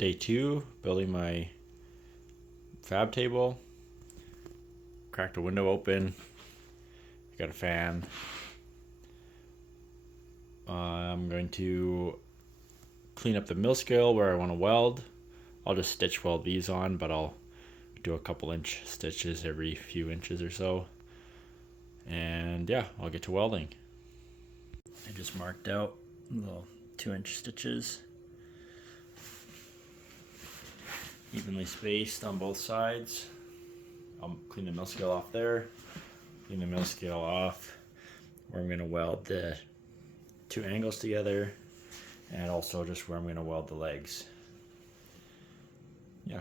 Day 2, building my fab table. Cracked a window open. Got a fan. I'm going to clean up the mill scale where I want to weld. I'll just stitch weld these on, but I'll do a couple inch stitches every few inches or so. And yeah, I'll get to welding. I just marked out little 2-inch stitches, evenly spaced on both sides. I'll clean the mill scale off there, clean the mill scale off where I'm going to weld the 2 angles together, and also just where I'm going to weld the legs. Yeah.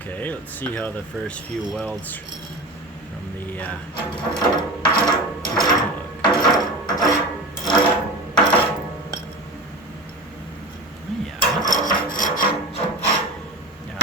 Okay, let's see how the first few welds from the look. Yeah. Yeah,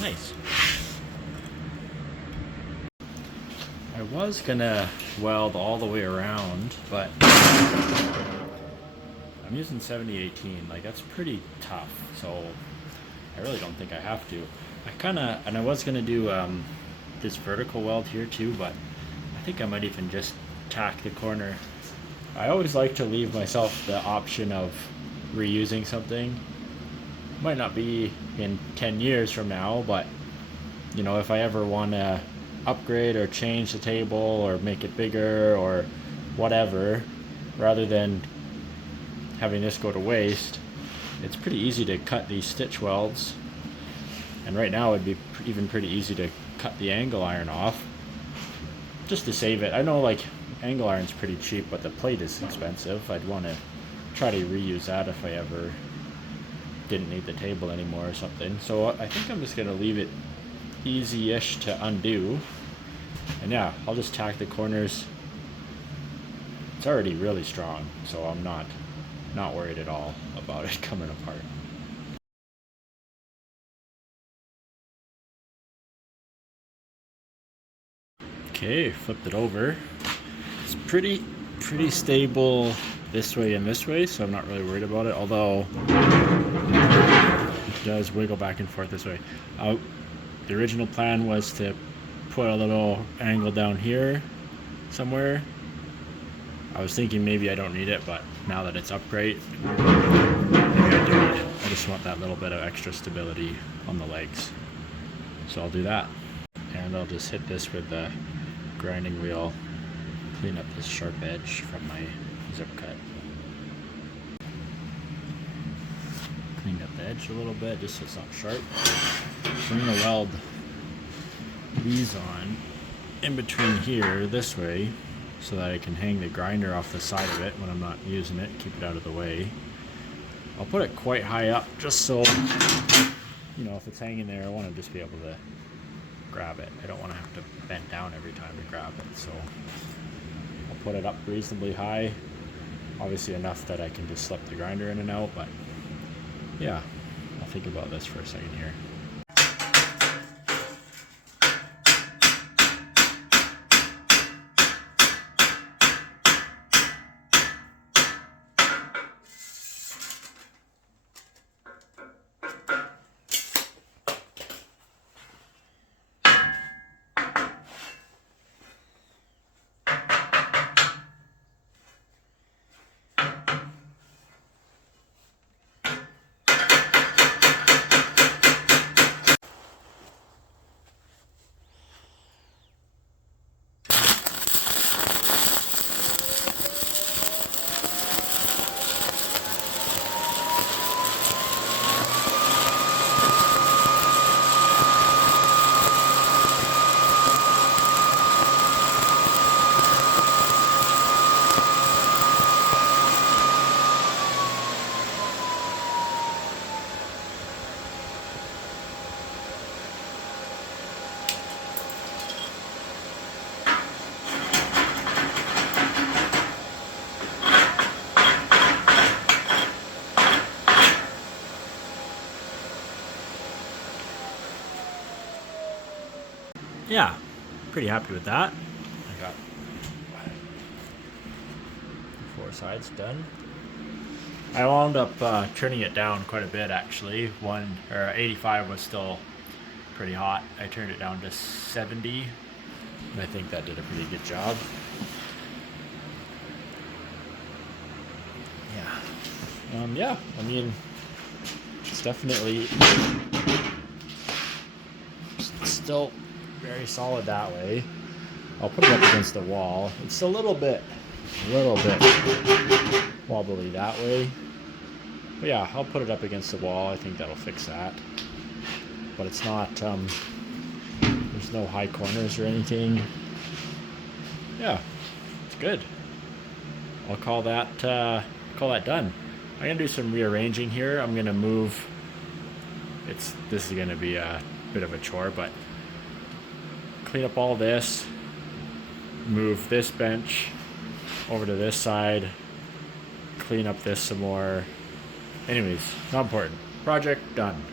nice. I was gonna weld all the way around, but I'm using 7018. Like, that's pretty tough, so I really don't think I have to. I was gonna do this vertical weld here too, but I think I might even just tack the corner. I always like to leave myself the option of reusing something. Might not be in 10 years from now, but you know, if I ever want to upgrade or change the table or make it bigger or whatever, rather than having this go to waste, it's pretty easy to cut these stitch welds. And right now it'd be even pretty easy to cut the angle iron off just to save it. I know, like, angle iron's pretty cheap, but the plate is expensive. I'd want to try to reuse that if I ever didn't need the table anymore or something. So I think I'm just gonna leave it easy-ish to undo, and yeah, I'll just tack the corners. It's already really strong, so I'm not worried at all about it coming apart. Okay, flipped it over. It's pretty stable this way and this way, so I'm not really worried about it, although it does wiggle back and forth this way. The original plan was to put a little angle down here somewhere. I was thinking maybe I don't need it, but now that it's upright, maybe I do need it. I just want that little bit of extra stability on the legs. So I'll do that. And I'll just hit this with the grinding wheel, clean up this sharp edge from my zip cut. Cleaned up the edge a little bit just so it's not sharp. So I'm going to weld these on in between here this way so that I can hang the grinder off the side of it when I'm not using it, keep it out of the way. I'll put it quite high up just so, you know, if it's hanging there, I want to just be able to grab it. I don't want to have to bend down every time to grab it, so I'll put it up reasonably high, obviously enough that I can just slip the grinder in and out, but yeah, I'll think about this for a second here. Yeah, pretty happy with that. I got 4 sides done. I wound up turning it down quite a bit actually. 85 was still pretty hot. I turned it down to 70, and I think that did a pretty good job. Yeah, I mean, it's definitely still very solid that way. I'll put it up against the wall. It's a little bit wobbly that way. But yeah, I'll put it up against the wall. I think that'll fix that. But it's not, there's no high corners or anything. Yeah, it's good. I'll call that done. I'm gonna do some rearranging here. I'm gonna move. This is gonna be a bit of a chore, but clean up all this, move this bench over to this side, clean up this some more. Anyways, not important. Project done.